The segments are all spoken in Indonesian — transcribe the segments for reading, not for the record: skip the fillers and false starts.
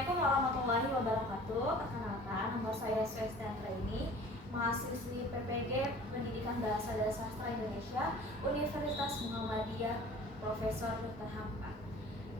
Assalamualaikum warahmatullahi wabarakatuh. Perkenalkan, nama saya Swestiantra ini, mahasiswi PPG Pendidikan Bahasa dan Sastra Indonesia, Universitas Muhammadiyah Profesor Dr. Hamka.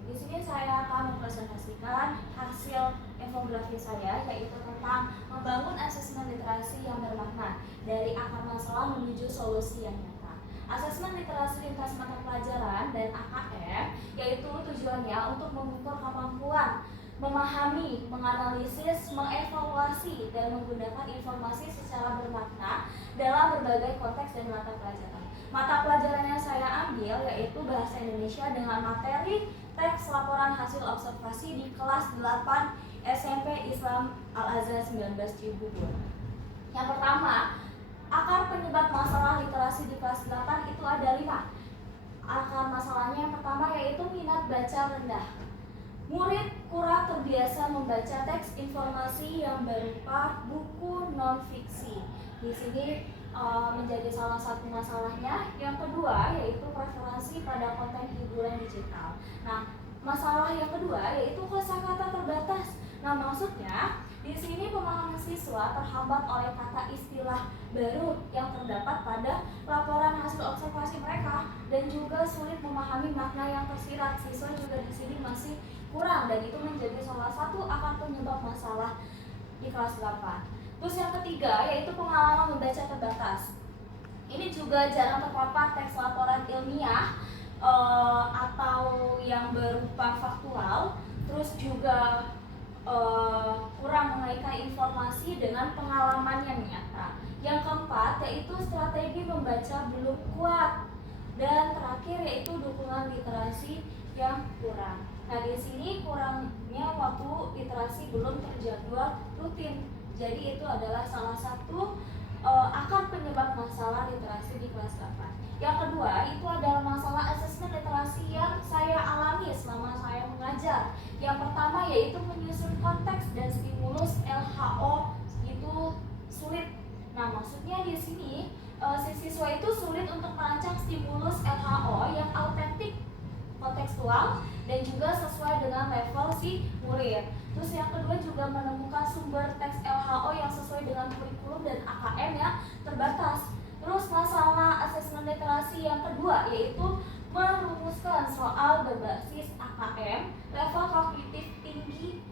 Di sini saya akan mempresentasikan hasil infografi saya, yaitu tentang membangun asesmen literasi yang bermakna dari akar masalah menuju solusi yang nyata. Asesmen literasi lintas mata pelajaran dan AKM, yaitu tujuannya untuk mengukur kemampuan memahami, menganalisis, mengevaluasi, dan menggunakan informasi secara bermakna dalam berbagai konteks dan mata pelajaran. Mata pelajaran yang saya ambil yaitu Bahasa Indonesia dengan materi teks laporan hasil observasi di kelas 8 SMP Islam Al-Azhar 19 Cibubur. Yang pertama, akar penyebab masalah literasi di kelas 8 itu ada 5. Akar masalahnya yang pertama yaitu minat baca rendah. Murid kurang terbiasa membaca teks informasi yang berupa buku non-fiksi. Di sini menjadi salah satu masalahnya. Yang kedua yaitu preferensi pada konten hiburan digital. Nah, masalah yang kedua yaitu kosakata terbatas. Nah, maksudnya di sini pemahaman siswa terhambat oleh kata istilah baru yang terdapat pada laporan hasil observasi mereka dan juga sulit memahami makna yang tersirat. Siswa juga di sini masih kurang dan itu menjadi salah satu akar penyebab masalah di kelas 8. Terus yang ketiga yaitu pengalaman membaca terbatas. Ini juga jarang terpapar teks laporan ilmiah atau yang berupa faktual, terus juga kurang mengaitkan informasi dengan pengalaman yang nyata. Yang keempat yaitu strategi membaca belum kuat, dan terakhir yaitu dukungan literasi yang kurang. Nah, di sini kurangnya waktu literasi belum terjadwal rutin. Jadi itu adalah salah satu akar penyebab masalah literasi di kelas 8. Yang kedua itu adalah masalah asesmen literasi yang saya alami selama saya mengajar. Yang pertama yaitu menyusun konteks dan stimulus LHO itu sulit. Nah, maksudnya di sini si siswa itu sulit untuk merancang stimulus LHO yang autentik, kontekstual, dan juga sesuai dengan level si murid. Terus yang kedua juga menemukan sumber teks LHO yang sesuai dengan kurikulum dan AKM yang terbatas. Terus masalah asesmen literasi yang kedua yaitu merumuskan soal berbasis AKM level kognitif tinggi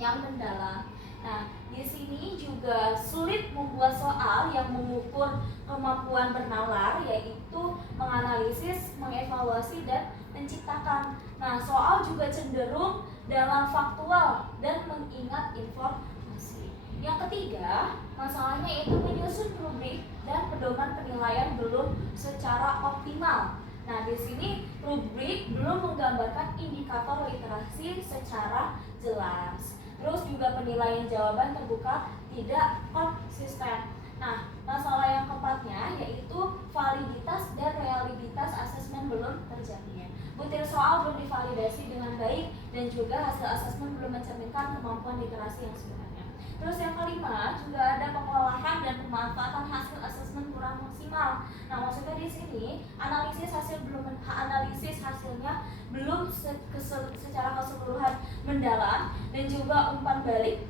yang mendalam. Nah, di sini juga sulit membuat soal yang mengukur kemampuan bernalar, yaitu menganalisis, mengevaluasi, dan menciptakan. Nah, soal juga cenderung dalam faktual dan mengingat informasi. Yang ketiga, masalahnya yaitu menyusun rubrik dan pedoman penilaian belum secara optimal. Nah, di sini rubrik belum menggambarkan indikator literasi secara jelas. Terus juga penilaian jawaban terbuka tidak konsisten. Nah, masalah yang keempatnya yaitu validitas dan realitas asesmen belum terjamin. Butir soal belum divalidasi dengan baik dan juga hasil asesmen belum mencerminkan kemampuan literasi yang sebenarnya. Terus yang kelima juga ada pengolahan dan pemanfaatan hasil asesmen kurang maksimal. Nah, maksudnya di sini analisis hasilnya belum secara keseluruhan mendalam dan juga umpan balik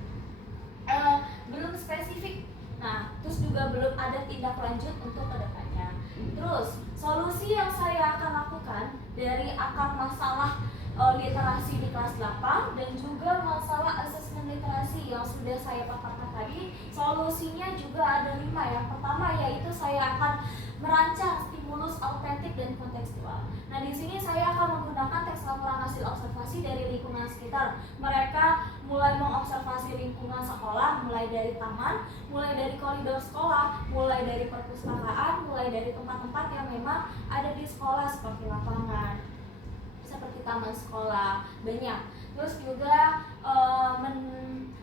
belum spesifik. Nah, terus juga belum ada tindak lanjut untuk kedepannya. Terus solusi yang saya akan lakukan dari akar masalah literasi di kelas 8 dan juga masalah asesmen literasi yang sudah saya paparkan tadi, solusinya juga ada 5. Yang pertama yaitu saya akan merancang stimulus autentik dan kontekstual. Nah, di sini saya akan menggunakan teks laporan hasil observasi dari lingkungan sekitar. Mereka mulai mengobservasi lingkungan sekolah, mulai dari taman, mulai dari koridor sekolah, mulai dari perpustakaan, mulai dari tempat-tempat yang memang ada di sekolah seperti lapangan, seperti taman sekolah, banyak. Terus juga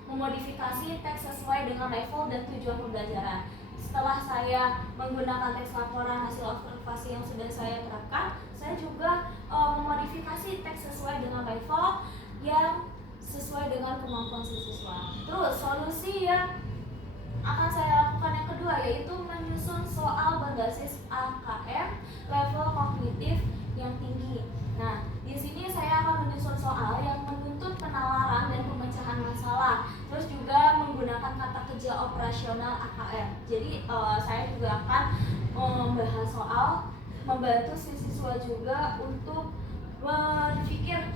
memodifikasi teks sesuai dengan level dan tujuan pembelajaran. Setelah saya menggunakan teks laporan hasil observasi yang sudah saya terapkan, saya juga memodifikasi teks sesuai dengan level yang sesuai dengan kemampuan siswa. Terus solusi yang akan saya lakukan yang kedua yaitu menyusun soal berbasis AKM level kognitif yang tinggi. Nah, di sini saya akan menyusun soal yang menuntut penalaran dan nasional AKM. Jadi saya juga akan membahas soal membantu siswa juga untuk berpikir,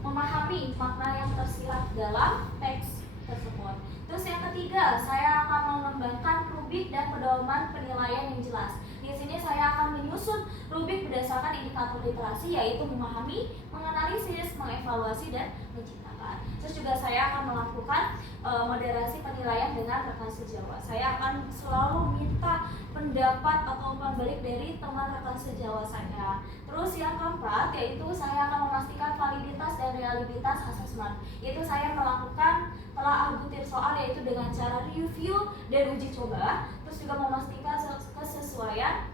memahami makna yang tersirat dalam teks tersebut. Terus yang ketiga, saya akan mengembangkan rubrik dan pedoman penilaian yang jelas. Di sini saya akan menyusun rubrik berdasarkan indikator literasi, yaitu memahami, menganalisis, mengevaluasi, dan menciptakan. Terus juga saya akan melakukan moderasi penilaian dengan rekan sejawat. Saya akan selalu minta pendapat atau umpan balik dari teman rekan sejawat saya. Terus yang keempat, yaitu saya akan memastikan validitas dan realitas asesmen. Yaitu saya melakukan telah butir soal, yaitu dengan cara review dan uji coba. Terus juga memastikan kesesuaian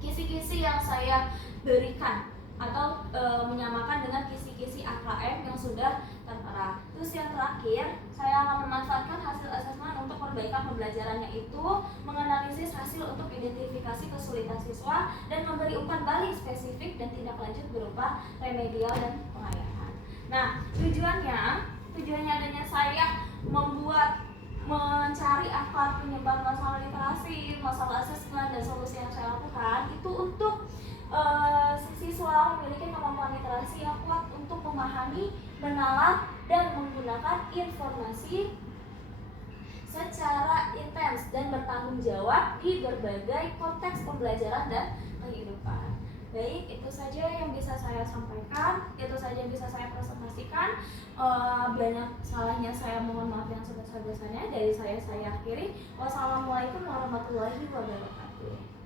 kisi-kisi yang saya berikan atau menyamakan dengan kisi-kisi AKM yang sudah tertera. Terus yang terakhir, saya akan memanfaatkan hasil asesmen untuk perbaikan pembelajarannya, itu menganalisis hasil untuk identifikasi kesulitan siswa dan memberi umpan balik spesifik dan tindak lanjut berupa remedial dan pengayaan. Nah, tujuannya adanya saya mencari akar penyebab masalah literasi, masalah asesmen, dan solusi yang saya lakukan itu untuk siswa memiliki kemampuan literasi yang kuat untuk memahami, menalar, dan menggunakan informasi secara intens dan bertanggung jawab di berbagai konteks pembelajaran dan kehidupan. Baik, itu saja yang bisa saya sampaikan, itu saja yang bisa saya presentasikan. Banyak salahnya saya mohon maaf yang sebesar-besarnya. Dari saya akhiri. Wassalamualaikum warahmatullahi wabarakatuh.